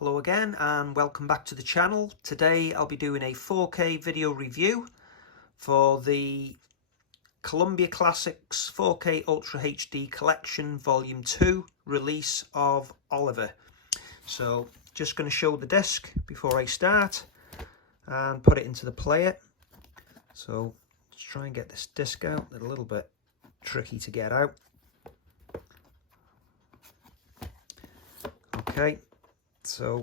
Hello again and welcome back to the channel. Today I'll be doing a 4K video review for the Columbia Classics 4K Ultra HD Collection Volume 2 release of Oliver. So just going to show the disc before I start and put it into the player. So let's try and get this disc out. It's a little bit tricky to get out. Okay. So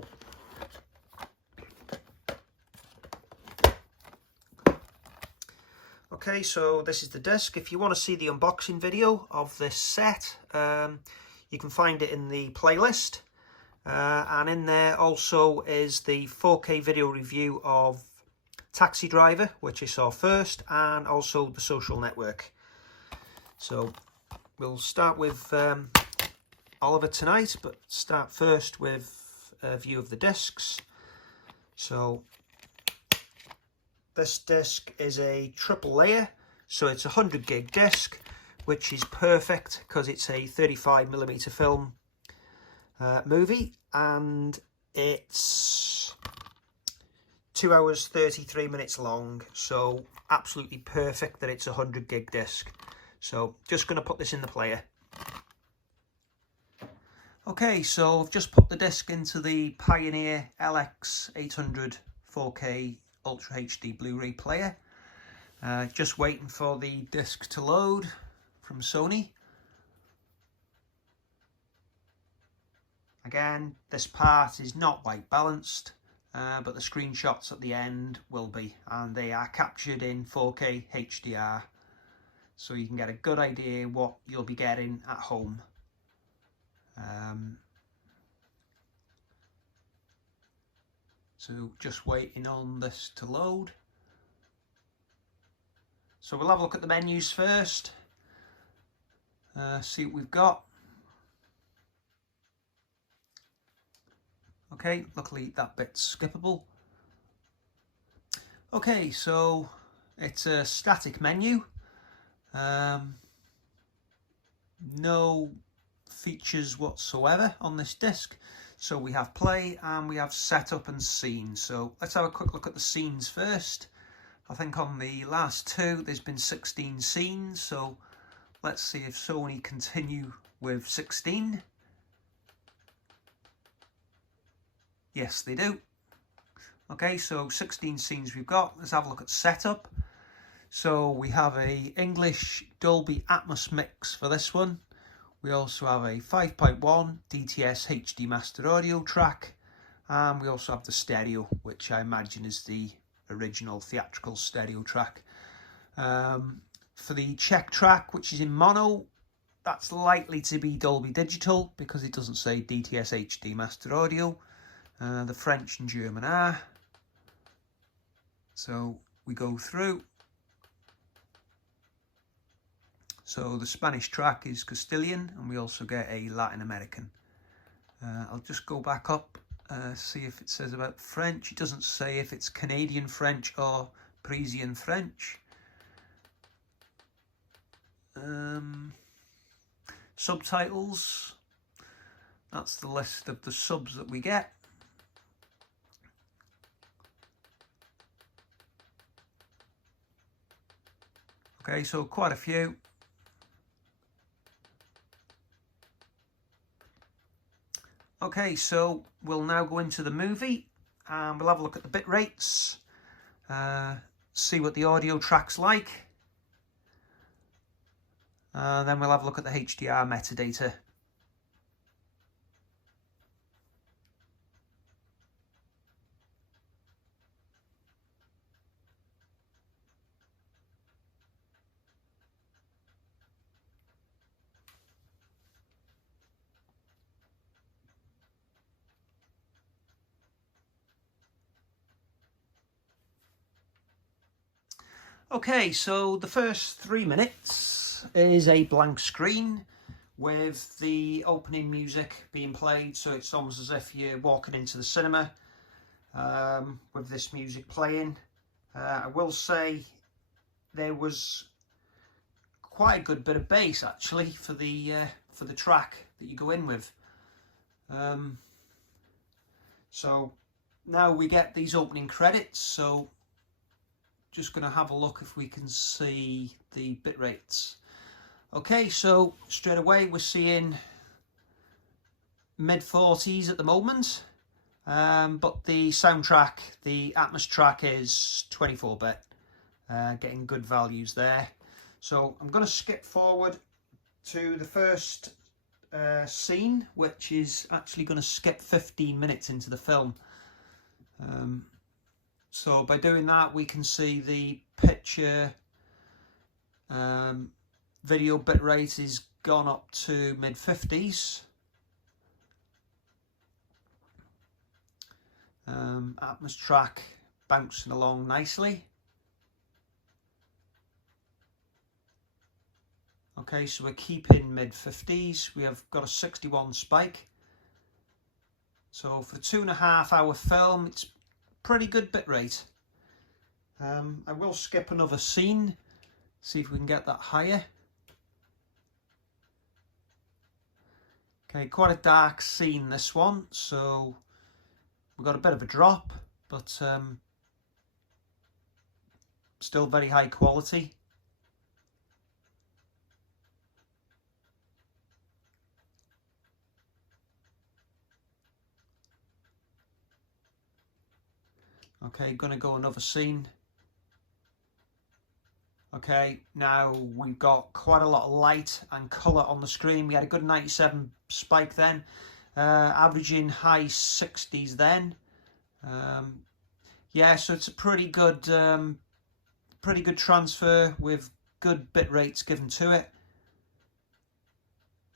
this is the disc. If you want to see the unboxing video of this set, you can find it in the playlist, and in there also is the 4K video review of Taxi Driver, which I saw first, and also The Social Network. So we'll start with Oliver tonight, but start first with a view of the discs. So this disc is a triple layer, so it's a 100 gig disc, which is perfect because it's a 35mm film movie, and it's 2 hours 33 minutes long, so absolutely perfect that it's a 100 gig disc. So just going to put this in the player. Okay, so I've just put the disc into the Pioneer LX800 4K Ultra HD Blu-ray player. Just waiting for the disc to load from Sony. Again, this part is not white balanced, but the screenshots at the end will be, and they are captured in 4K HDR, so you can get a good idea what you'll be getting at home. So just waiting on this to load. So we'll have a look at the menus first, see what we've got. Okay, luckily that bit's skippable. Okay, so it's a static menu. No features whatsoever on this disc. So we have play and we have setup and scenes. So let's have a quick look at the scenes first. I think on the last two there's been 16 scenes, so let's see if Sony continue with 16. Yes, they do. Okay, so 16 scenes we've got. Let's have a look at setup. So we have a English Dolby Atmos mix for this one. We also have a 5.1 DTS HD master audio track, and we also have the stereo, which I imagine is the original theatrical stereo track. For the Czech track, which is in mono, that's likely to be Dolby Digital because it doesn't say DTS HD master audio. The French and German are. So we go through. So the Spanish track is Castilian, and we also get a Latin American. I'll just go back up, see if it says about French. It doesn't say if it's Canadian French or Parisian French. Subtitles. That's the list of the subs that we get. Okay, so quite a few. Okay, so we'll now go into the movie and we'll have a look at the bit rates, see what the audio track's like, then we'll have a look at the HDR metadata. Okay, so the first 3 minutes is a blank screen with the opening music being played, so it's almost as if you're walking into the cinema with this music playing. I will say there was quite a good bit of bass actually for the track that you go in with. So now we get these opening credits, so just going to have a look if we can see the bit rates. Okay, so straight away we're seeing mid-40s at the moment, but the soundtrack, the Atmos track, is 24-bit, getting good values there. So I'm going to skip forward to the first scene, which is actually going to skip 15 minutes into the film. So by doing that, we can see the picture video bitrate is gone up to mid-50s. Atmos track bouncing along nicely. Okay, so we're keeping mid-50s. We have got a 61 spike. So for a 2.5 hour film, it's pretty good bitrate. I will skip another scene, see if we can get that higher. Okay, quite a dark scene, this one, so we've got a bit of a drop, but still very high quality. Okay, gonna go another scene. Okay, now we've got quite a lot of light and colour on the screen. We had a good 97 spike then, averaging high 60s then. Yeah, so it's a pretty good transfer with good bit rates given to it.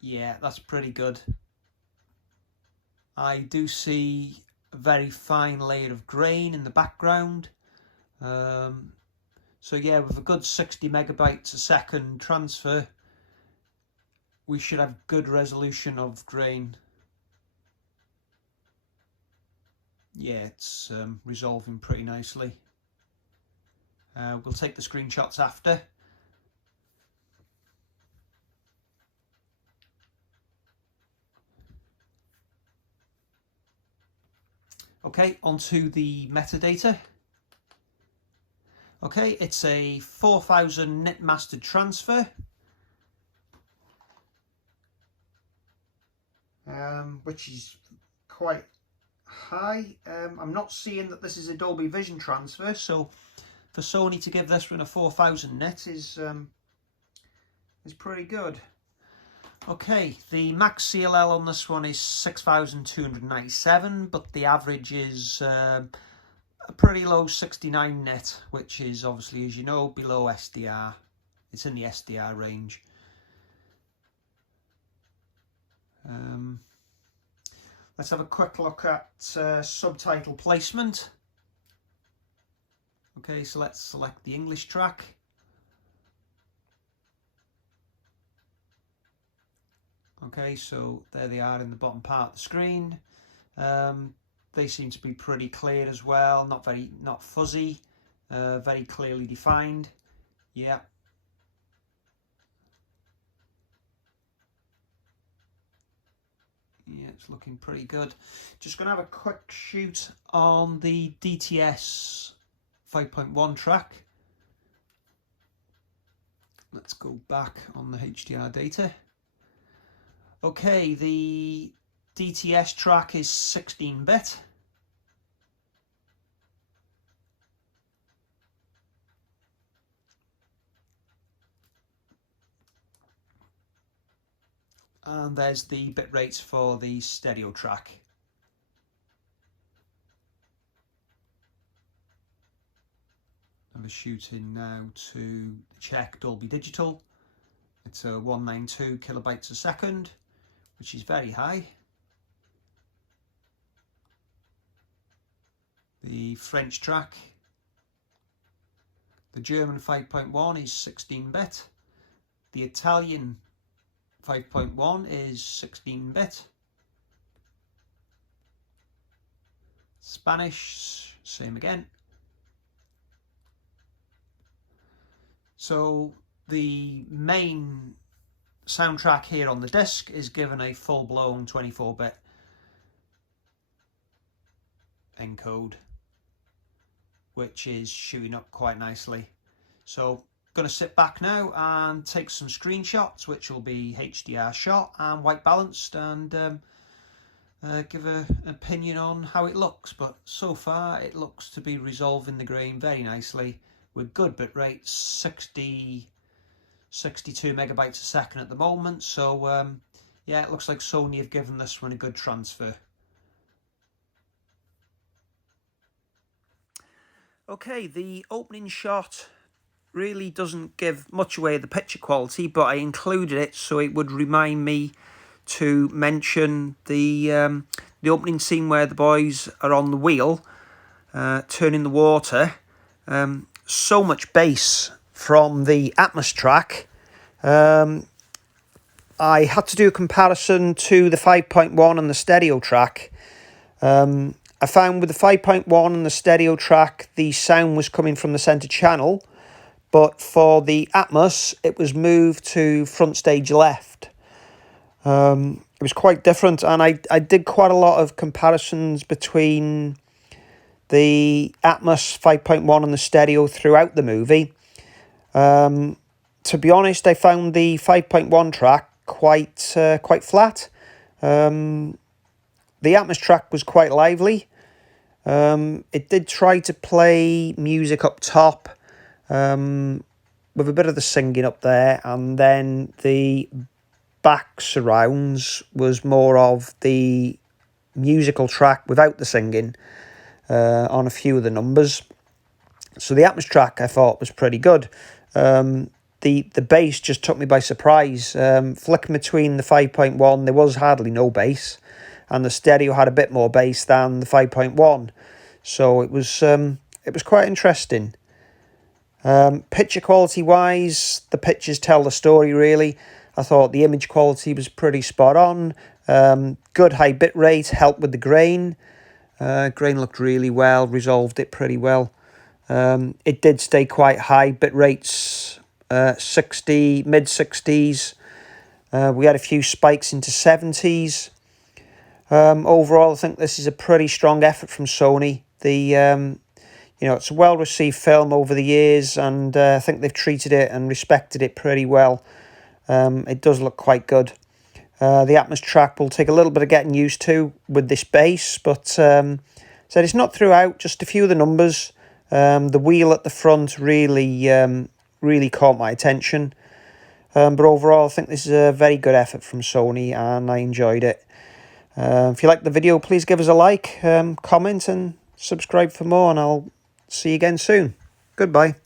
Yeah, that's pretty good. I do see a very fine layer of grain in the background. So yeah, with a good 60 megabytes a second transfer, we should have good resolution of grain. Yeah, it's resolving pretty nicely. We'll take the screenshots after. Okay, onto the metadata. Okay, it's a 4000 nit mastered transfer, which is quite high. I'm not seeing that this is a Dolby Vision transfer, so for Sony to give this one a 4000 nit is pretty good. Okay, the max CLL on this one is 6297, but the average is a pretty low 69 nit, which is obviously, as you know, below SDR. It's in the SDR range. Let's have a quick look at subtitle placement. Okay, so let's select the English track. Okay, so there they are in the bottom part of the screen. They seem to be pretty clear as well, not fuzzy, very clearly defined. Yeah. Yeah, it's looking pretty good. Just going to have a quick shoot on the DTS 5.1 track. Let's go back on the HDR data. Okay, the DTS track is 16-bit. And there's the bit rates for the stereo track. I'm shooting now to check Dolby Digital. It's a 192 kilobytes a second, which is very high. The French track, the German 5.1 is 16-bit. The Italian 5.1 is 16-bit. Spanish, same again. So the main soundtrack here on the disc is given a full-blown 24-bit. encode, which is shooting up quite nicely. So going to sit back now and take some screenshots, which will be HDR shot and white balanced, and give an opinion on how it looks. But so far it looks to be resolving the grain very nicely with good bit rates, 62 megabytes a second at the moment. So yeah, it looks like Sony have given this one a good transfer. Okay, the opening shot really doesn't give much away of the picture quality, but I included it so it would remind me to mention the opening scene where the boys are on the wheel turning the water. So much bass from the Atmos track. I had to do a comparison to the 5.1 and the stereo track. I found with the 5.1 and the stereo track, the sound was coming from the centre channel, but for the Atmos, it was moved to front stage left. It was quite different, and I did quite a lot of comparisons between the Atmos 5.1 and the stereo throughout the movie. To be honest, I found the 5.1 track quite flat. The Atmos track was quite lively. It did try to play music up top, with a bit of the singing up there, and then the back surrounds was more of the musical track without the singing on a few of the numbers. So the Atmos track I thought was pretty good. The bass just took me by surprise. Flicking between the 5.1, there was hardly no bass, and the stereo had a bit more bass than the 5.1. So it was quite interesting. Picture quality wise, the pictures tell the story really. I thought the image quality was pretty spot on. Good high bit rate, helped with the grain. Grain looked really well, resolved it pretty well. It did stay quite high bit rates, 60, mid 60s. We had a few spikes into 70s. Overall, I think this is a pretty strong effort from Sony. It's a well-received film over the years, and I think they've treated it and respected it pretty well. It does look quite good. The Atmos track will take a little bit of getting used to with this bass, but so it's not throughout, just a few of the numbers. The wheel at the front really caught my attention. But overall, I think this is a very good effort from Sony, and I enjoyed it. If you like the video, please give us a like, comment, and subscribe for more, and I'll see you again soon. Goodbye.